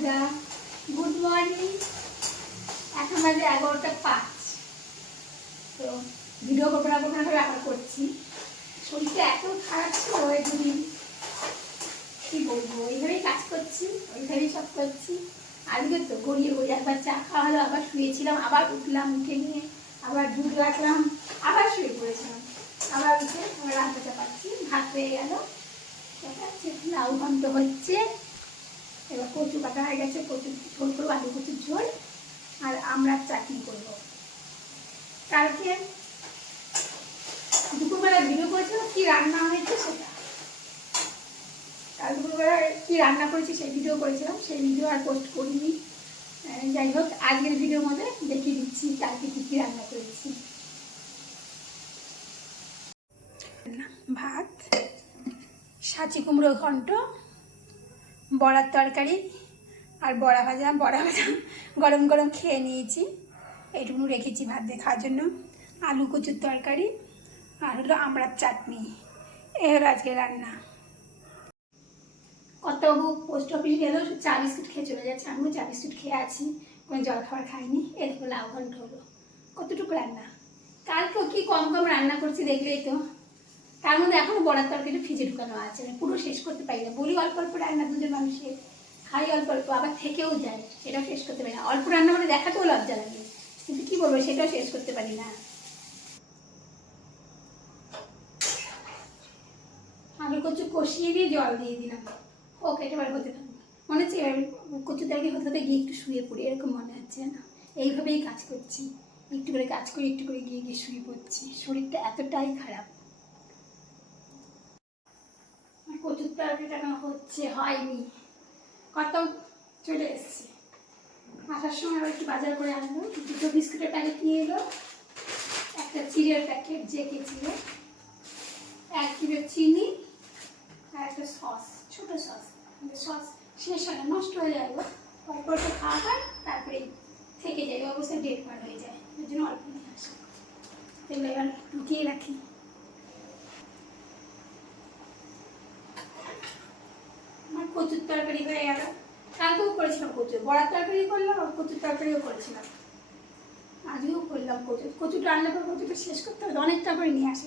বন্ধুরা, good morning. এখন বাজে 11টা 5। তো ভিডিও করবো না করে আবার করছি। শরীরটা এত খারাপ ছিল ওই দুদিন, কী বলবো। ওইভাবেই কাজ করছি, ওইভাবেই সব করছি। আজকে তো গড়িয়ে একবার চা খাওয়া হলো, আবার শুয়েছিলাম, আবার উঠলাম, উঠে নিয়ে আবার দুধ রাখলাম, আবার শুয়ে পড়েছিলাম, আবার উঠে আবার রান্না চাপাচ্ছি। ভাত হয়ে গেল, লাউ ঘন্ট হচ্ছে। এবার কচু কাটা হয়ে গেছে, কচু ঝোল করবো, আলু কচুর ঝোল, আর আমরা চাটনি করবো। কালকে দুপুরবেলা ভিডিও করেছিলাম কি রান্না হয়েছে সেটা। কাল দুপুরবেলা কি রান্না করেছি সেই ভিডিও করেছিলাম, সেই ভিডিও আর পোস্ট করিনি। যাই হোক, আজকের ভিডিওর মধ্যে দেখিয়ে দিচ্ছি কালকে কী কী রান্না করেছি। ভাত, সাঁচি কুমড়ো ঘন্ট, বড়ার তরকারি আর বড়া ভাজা গরম গরম খেয়ে নিয়েছি। এইটুকু রেখেছি ভাত দিয়ে খাওয়ার জন্য। আলু কচুর তরকারি আর হলো আমড়ার চাটনি, এই হলো আজকে রান্না। কর্তাবাবু পোস্ট অফিস গেল, চা বিস্কুট খেয়ে চলে যাচ্ছে। আমিও চা বিস্কুট খেয়ে আছি, কোনো জল খাবার খাইনি। এরকম লাউ ঘন্ট হলো। কতটুকু রান্না, কালকেও কি কম কম রান্না করছি দেখলেই তো। তার মধ্যে এখনও বড়ার তরকারি ফ্রিজে ঢুকানো আছে, পুরো শেষ করতে পারি না। বলি অল্প অল্প রান্না, দুজন মানুষের খাই অল্প অল্প, আবার থেকেও যায়, সেটাও শেষ করতে পারি না। অল্প রান্না করে দেখাতেও লজ্জা লাগে, কিন্তু কী বলবো, সেটাও শেষ করতে পারি না। আলু কচু কষিয়ে দিয়ে জল দিয়ে দিলাম, ওকে একেবারে হতে থাকবো। মনে হচ্ছে কচু তরকারি হতে হতে গিয়ে একটু শুয়ে পড়ি, এরকম মনে হচ্ছে না। এইভাবেই কাজ করছি, একটু করে কাজ করি, একটু করে গিয়ে গিয়ে শুয়ে পড়ছি। শরীরটা এতটাই খারাপ। কচুর তরকারিটা এখন হচ্ছে, হয়নি, কত চলে এসছে। আসার সময় আবার একটু বাজার করে আনলো, দুটো বিস্কুটের প্যাকেট নিয়ে এলো, একটা চিড়ের প্যাকেট জেকে ছিল, 1 কিলো চিনি আর একটা সস, ছোটো সস। সস শেষ হয় না, নষ্ট হয়ে যায়, অল্প অল্প খাওয়া হয়, তারপরে থেকে যায়, অবস্থায় ডেট পার হয়ে যায়, ওই জন্য অল্প নিয়ে আসে। এগুলো এবার ঢুকিয়ে রাখি। আমার কচুর তরকারি হয়ে গেল। কালকেও করেছিলাম কচুর, বড়ার তরকারি করলাম, আর কচুর তরকারিও করেছিলাম। আজকেও করলাম কচুটা রান্না করে কচুটা শেষ করতে হবে, অনেকটা করে নিয়ে আসি।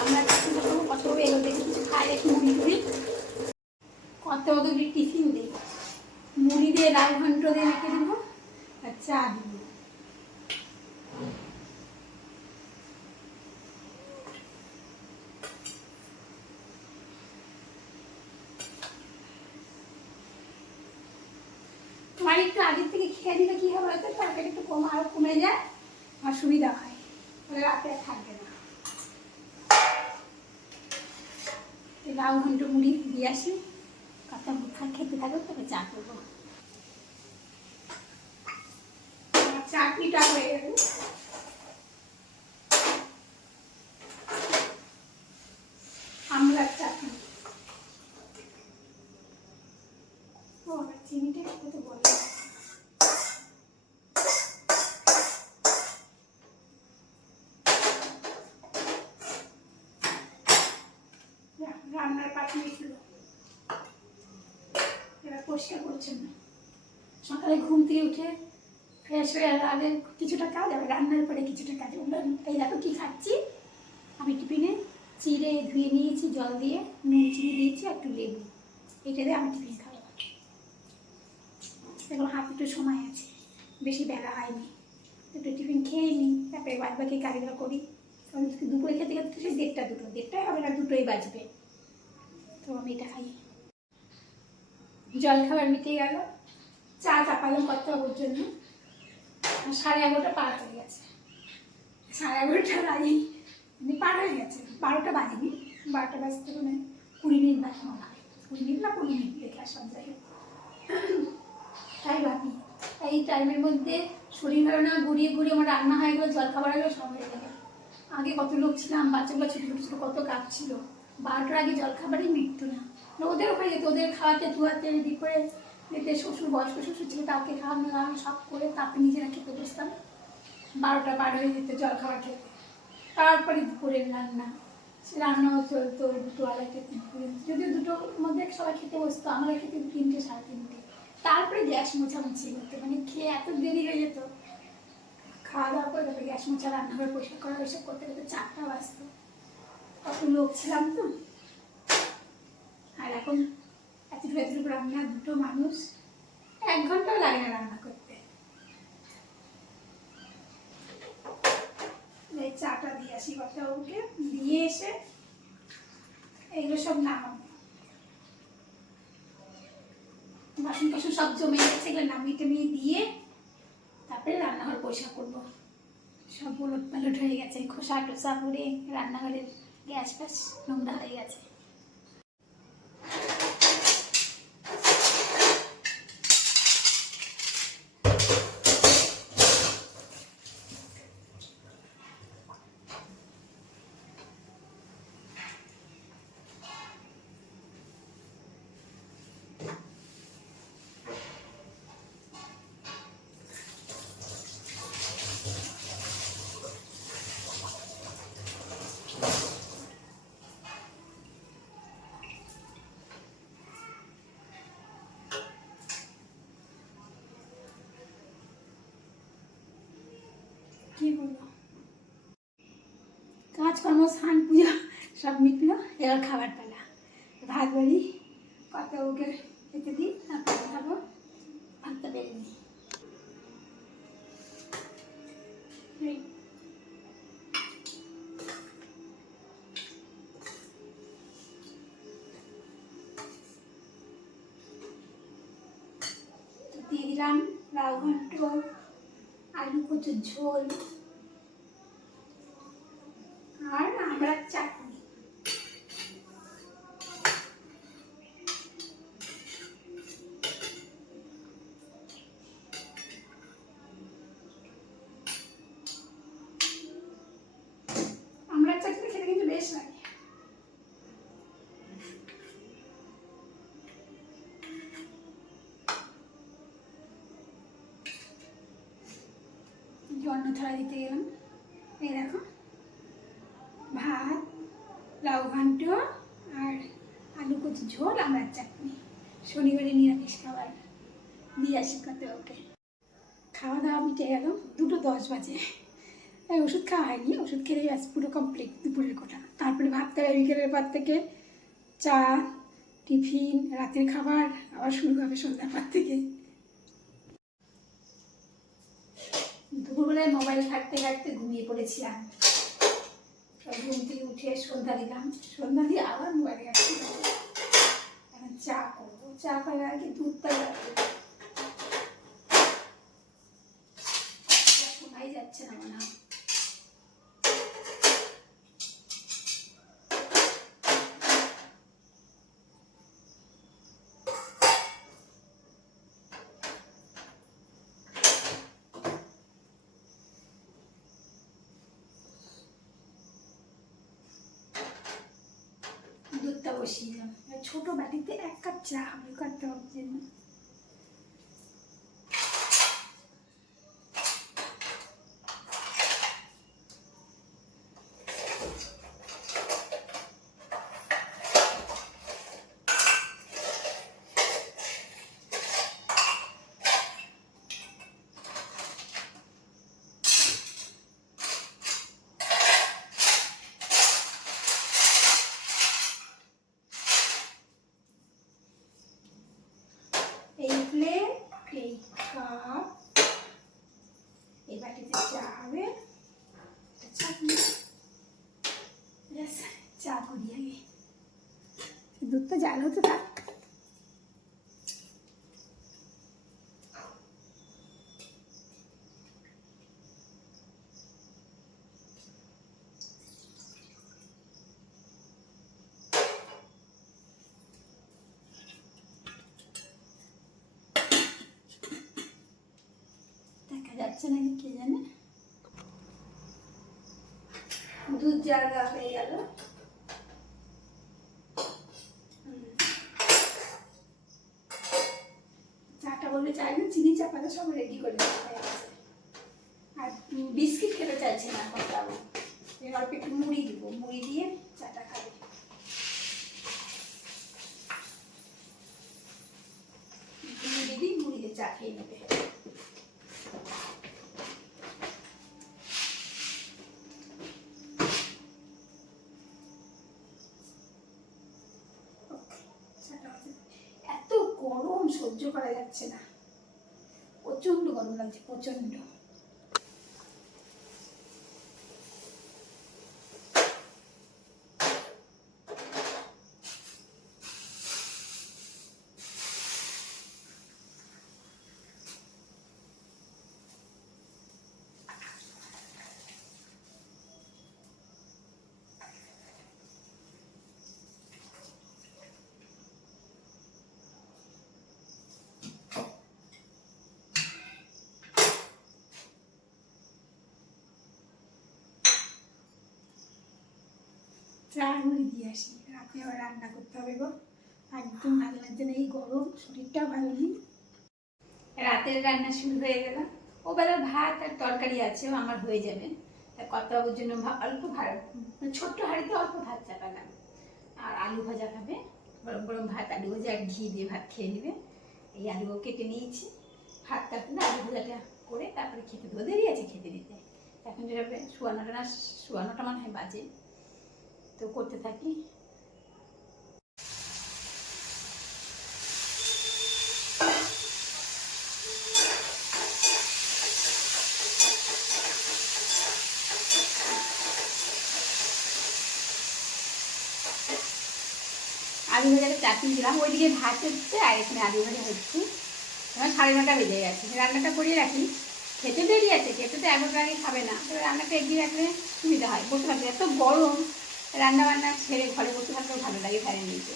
আমরা কত এগুলো দেখে কিছু খাই, একটু মুড়ি টুড়ি, কত কতগুলি টিফিন দিই, মুড়ি দিয়ে লাউ ঘন্ট দিয়ে রেখে দেবো আর চা দিব। তোমার একটু আগের থেকে খেয়ে দিলে কী হবে হয়তো, তরকারি একটু আরও কমে যায়, আর সুবিধা হয়, তাহলে রাতে আর থাকবে না। লাউ ঘন্ট মুড়ি দিয়ে আসি, কত খেতে থাকবে, তবে চা করবো। চাটনিটা হয়ে গেল, আমড়ার চাটনি। ও চিনিটা কত বলে, রান্নার পাঠিয়ে ছিল, এবার পরিষ্কার করছেন না। সকালে ঘুম থেকে উঠে ফ্রেশ হয়ে আগে কিছুটা কাজ, আবার রান্নার পরে কিছুটা কাজ। এই দেখো কী খাচ্ছি আমি, টিফিনে চিড়ে ধুয়ে নিয়েছি জল দিয়ে, নুন চিনি দিয়েছি, একটু লেবু, এটা দিয়ে আমি টিফিন খাবো। এখন হাতে একটু সময় আছে, বেশি বেলা হয়নি, একটু টিফিন খেয়ে নিই, তারপরে বাদ বাকি কাজগুলো করি। কারণ দুপুরে খেতে খেতে সেই 1টা হবে না, 2টোই বাজবে। তো আমি এটা খাই। জল খাবার মিটে গেল, চা চাপালাম কর্তাবাবুর জন্য। 11:30 পার হয়ে গেছে, 11:30 বাজেনি, পার হয়ে গেছে, 12টা বাজেনি, 12টা বাজতে মানে 20 মিনিট বাকি মনে হয়, 20 মিনিট না 15 মিনিট দেখে আসলাম। যাই হোক, তাই ভাবি এই টাইমের মধ্যে শরীর ভালো না, ঘুরিয়ে ঘুরিয়ে আমার রান্না হয়ে গেলো, জল খাবার হয়ে গেলো, সব হয়ে গেলো। আগে কত লোক ছিলাম, বাচ্চাগুলো ছোটো ছোটো ছোটো, কত কাজ ছিল, 12টার আগে জল খাবারই মিটতো না। ওদেরও হয়ে যেত, ওদের খাওয়াতে ধোয়াতে রেডি করে দিতে, শ্বশুর বয়স্ক শ্বশুর ছিল, তাকে খাওয়ানো সব করে তারপরে নিজেরা খেতে বসতাম। 12টা পার হয়ে যেত জল খাবার খেতে, তারপরে দুপুরের রান্না। রান্নাও চলতো 2 আড়াইটে 3টে, যদিও 2টোর মধ্যে সবাই খেতে বসতো, আমরা খেতে 3টে 3:30। তারপরে গ্যাস মোছামুছি করতে, মানে খেয়ে এত দেরি হয়ে যেত, খাওয়া দাওয়া করে তারপরে গ্যাস মোছা, রান্নাঘর পরিষ্কার করা, ওইসব করতে করতে 4টা বাজতো। কত লোক ছিলাম তো। আর এখন এতটুকু এতটুকু রান্না, 2টো মানুষ, 1 ঘন্টাও লাগে না রান্না করতে। এই চাটা দিয়ে আসি বাচ্চাবাবুকে, দিয়ে এসে এগুলো সব নামাবো। বাসন টাসন সব জমে গেছে, এগুলো নামিয়ে টামিয়ে দিয়ে তারপরে রান্নাঘর পরিষ্কার করবো। সব উলট পালট হয়ে গেছে, খোসা টোসা পরে রান্নাঘরের গ্যাস ফ্যাস নোংরা হয়ে গেছে। কি বলবো, কাজকর্ম স্নান পুজো সব মিটলো, এবার খাবার পালা। ভাত বাড়ি কত ওকে খেতে দিই, তারপরে খাবো। ভাতটা বেড়ে নিই। দিয়ে দিলাম লাউ ঘন্ট, আলু কচুর ঝোল আর আমড়ার চাটনি। আমড়ার চাটনি খেতে কিন্তু বেশ লাগে। অন্য থালা দিতে গেলাম, এই দেখো ভাত, লাউ ঘন্ট আর আলু কচু ঝোল, আমড়ার চাটনি। শনিবারে নিরামিষ খাবার, দিয়ে আসি করতে ওকে। খাওয়া দাওয়া মিটে গেল, 2:10 বাজে। ওষুধ খাওয়া হয়নি, ওষুধ খেলেই আজ পুরো কমপ্লিট দুপুরের কোটা। তারপরে ভাবতে হবে বিকেলের পর থেকে চা, টিফিন, রাতের খাবার আবার শুরু হবে সন্ধ্যার পর থেকে। দুপুরবেলায় মোবাইল ঘাঁটতে ঘাঁটতে ঘুমিয়ে পড়েছিলাম। ঘুম থেকে উঠে সন্ধ্যা দিলাম, সন্ধ্যা দিয়ে আবার মোবাইল ঘাঁটতে। এখন চা করবো, চা করার আগে দুধটা শোনাই যাচ্ছে না মনে হয়। দুধটা বসিয়ে দিলাম, ছোট বাটিতে 1 কাপ চা হবে করতে হবে জন্য। এই প্লেট, এই কাপ, এই বাটিতে চা হবে। চা করি আগে, দুধটা জাল হতে থাক। দেখা যাচ্ছে নাকি কে জানে। দুধ জাল হয়ে গেল। চাটা বললে চাই না, চিনি চাপাটা সব রেডি করে দিতে হয়ে গেছে। আর বিস্কিট খেতে চাইছে না এখন, খাবো অল্প অল্প একটু মুড়ি দিব, মুড়ি দিয়ে চাটা খাবে। মুড়ি দিই, মুড়ি দিয়ে চা খেয়ে নেবে। এত গরম সহ্য করা যাচ্ছে না, প্রচন্ড গরম লাগছে, প্রচন্ড। চা মুড়ি দিয়ে আসি, রাতে আবার রান্না করতে হবে গো, একদম ভালো লাগছে না এই গরম, শরীরটাও ভালো নেই। রাতের রান্না শুরু হয়ে গেল। ও বেলার ভাত আর তরকারি আছে, ও আমার হয়ে যাবে। তা কর্তাবাবুর জন্য অল্প ভাত, ছোট্ট হাঁড়িতে অল্প ভাত চাপালাম। আর আলু ভাজা খাবে, গরম গরম ভাত, আলু ভাজা আর ঘি দিয়ে ভাত খেয়ে নেবে। এই আলুও কেটে নিয়েছি, ভাতটা না আলু ভাজাটা করে তারপরে খেতে দেবো, দেরি আছে খেতে দিতে। এখন যেভাবে শোয়ানোটা মনে হয় বাজে, তো করতে থাকি। আলু ভাজাটা চাপিয়ে দিলাম, ওইদিকে ভাত হচ্ছে আর এখানে আলু ভাজা হচ্ছে। এখন 9:30 বেজে গেছে, রান্নাটা করিয়ে রাখি। খেতে দেরি আছে, খেতে তো 11টার আগে খাবে না, তবে রান্নাটা এগিয়ে রাখলে সুবিধা হয়, বসে থাকলে এত গরম, রান্না বান্না ছেড়ে ঘরে বসে থাকলেও ভালো লাগে, ফ্যানের নিচে।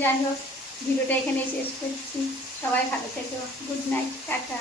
যাই হোক, ভিডিওটা এখানে শেষ করছি। সবাই ভালো থেকো, গুড নাইট, টাটা।